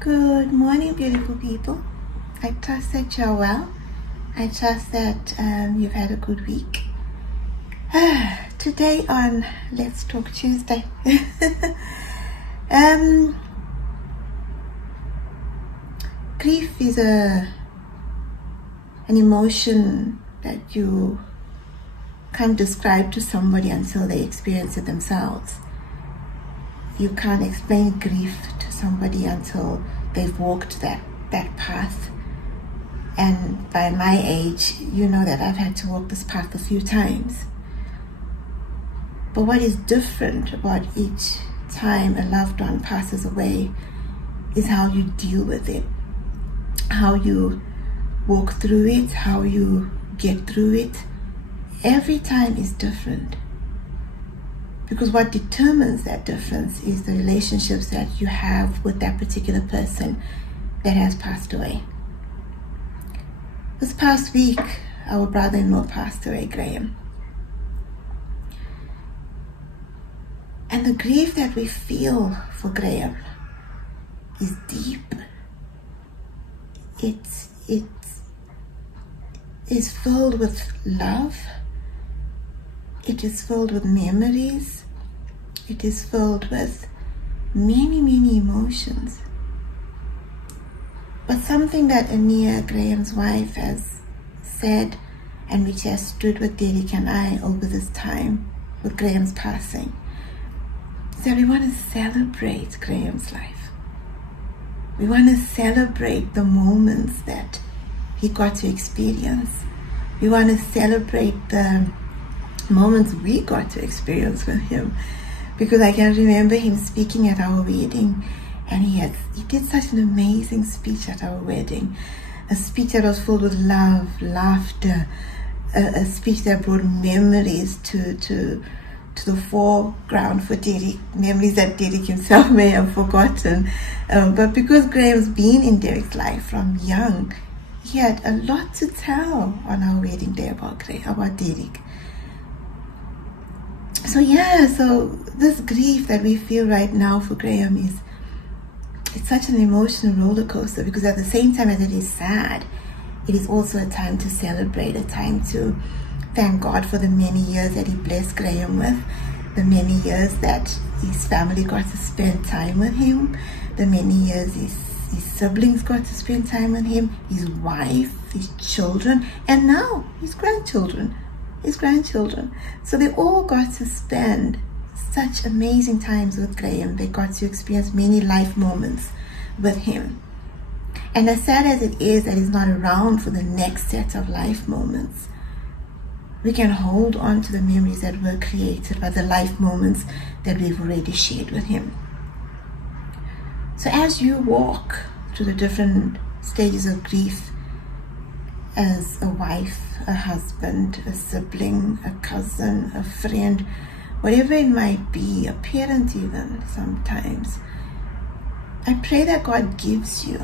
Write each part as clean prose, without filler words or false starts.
Good morning, beautiful people. I trust that you're well. I trust that you've had a good week. Today on Let's Talk Tuesday. Grief is an emotion that you can't describe to somebody until they experience it themselves. You can't explain grief to somebody until they've walked that path. And by my age, you know that I've had to walk this path a few times. But what is different about each time a loved one passes away is how you deal with it, how you walk through it, how you get through it. Every time is different. Because what determines that difference is the relationships that you have with that particular person that has passed away. This past week, our brother-in-law passed away, Graham. And the grief that we feel for Graham is deep. It is filled with love. It is filled with memories. It is filled with many, many emotions. But something that Ania, Graham's wife, has said, and which has stood with Derek and I over this time with Graham's passing, is that we want to celebrate Graham's life. We want to celebrate the moments that he got to experience. We want to celebrate the moments we got to experience with him, because I can remember him speaking at our wedding, and he did such an amazing speech at our wedding, a speech that was filled with love, laughter, a speech that brought memories to the foreground for Derek, memories that Derek himself may have forgotten, but because Graham's been in Derek's life from young, he had a lot to tell on our wedding day about Derek. So this grief that we feel right now for Graham it's such an emotional roller coaster, because at the same time as it is sad, it is also a time to celebrate, a time to thank God for the many years that he blessed Graham with, the many years that his family got to spend time with him, the many years his siblings got to spend time with him, his wife, his children, and now his grandchildren. So they all got to spend such amazing times with Graham. They got to experience many life moments with him. And as sad as it is that he's not around for the next set of life moments, we can hold on to the memories that were created by the life moments that we've already shared with him. So as you walk through the different stages of grief, as a wife, a husband, a sibling, a cousin, a friend, whatever it might be, a parent even sometimes, I pray that God gives you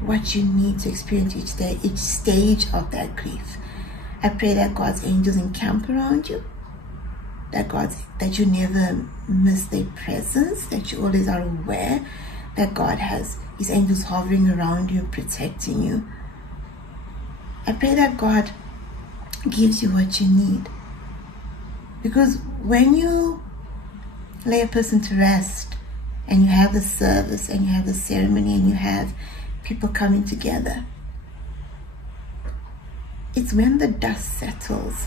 what you need to experience each stage of that grief. I pray that God's angels encamp around you, that you never miss their presence, that you always are aware that God has his angels hovering around you, protecting you. I pray that God gives you what you need. Because when you lay a person to rest, and you have the service, and you have the ceremony, and you have people coming together, it's when the dust settles,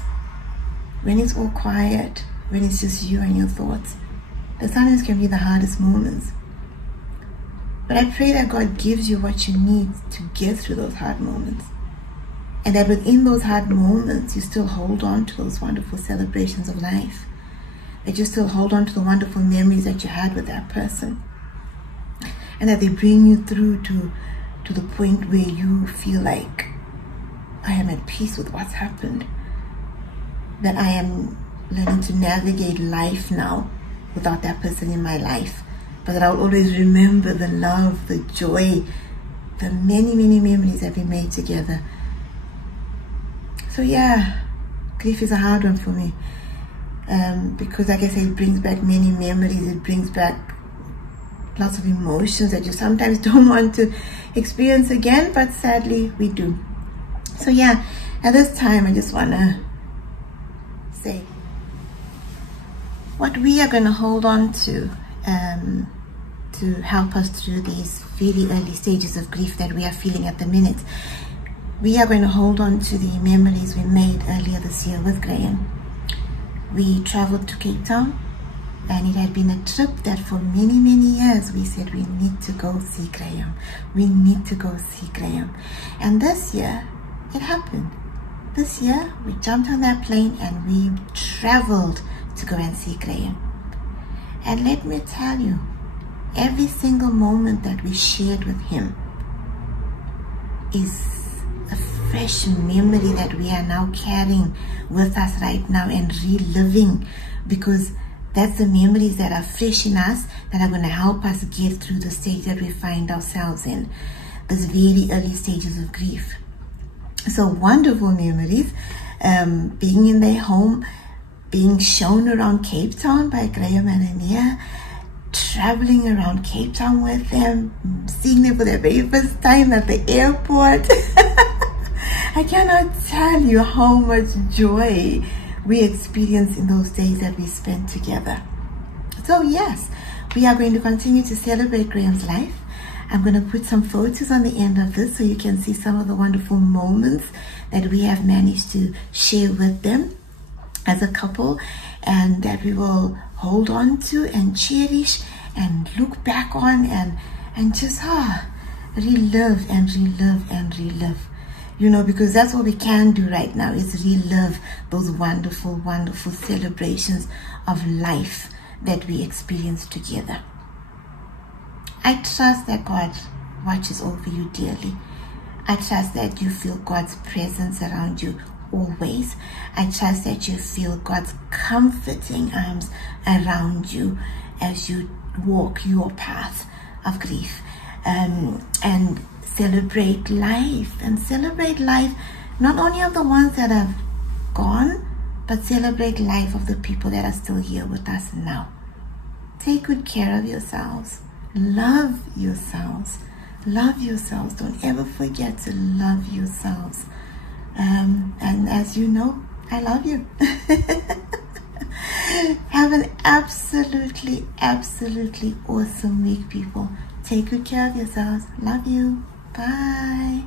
when it's all quiet, when it's just you and your thoughts, that sometimes can be the hardest moments. But I pray that God gives you what you need to get through those hard moments. And that within those hard moments, you still hold on to those wonderful celebrations of life. That you still hold on to the wonderful memories that you had with that person. And that they bring you through to the point where you feel like, I am at peace with what's happened. That I am learning to navigate life now without that person in my life. But that I will always remember the love, the joy, the many, many memories that we made together. So yeah, grief is a hard one for me, because like I say, it brings back many memories. It brings back lots of emotions that you sometimes don't want to experience again, but sadly we do. So yeah, at this time I just want to say what we are going to hold on to help us through these really early stages of grief that we are feeling at the minute. We are going to hold on to the memories we made earlier this year with Graham. We traveled to Cape Town, and it had been a trip that for many, many years we said we need to go see Graham. We need to go see Graham. And this year, it happened. This year, we jumped on that plane and we traveled to go and see Graham. And let me tell you, every single moment that we shared with him is a fresh memory that we are now carrying with us right now and reliving, because that's the memories that are fresh in us that are going to help us get through the stage that we find ourselves in, these very early stages of grief. So wonderful memories, being in their home, being shown around Cape Town by Graham and Ania, traveling around Cape Town with them, seeing them for the very first time at the airport. I cannot tell you how much joy we experienced in those days that we spent together. So yes, we are going to continue to celebrate Graham's life. I'm going to put some photos on the end of this so you can see some of the wonderful moments that we have managed to share with them as a couple, and that we will hold on to and cherish and look back on and just relive and relive and relive. You know, because that's what we can do right now, is relive those wonderful, wonderful celebrations of life that we experienced together. I trust that God watches over you dearly. I trust that you feel God's presence around you always. I trust that you feel God's comforting arms around you as you walk your path of grief. And celebrate life, and celebrate life not only of the ones that have gone, but celebrate life of the people that are still here with us now. Take good care of yourselves. Love yourselves. Love yourselves. Don't ever forget to love yourselves. And as you know, I love you. Have an absolutely, absolutely awesome week, people. Take good care of yourselves. Love you. Bye.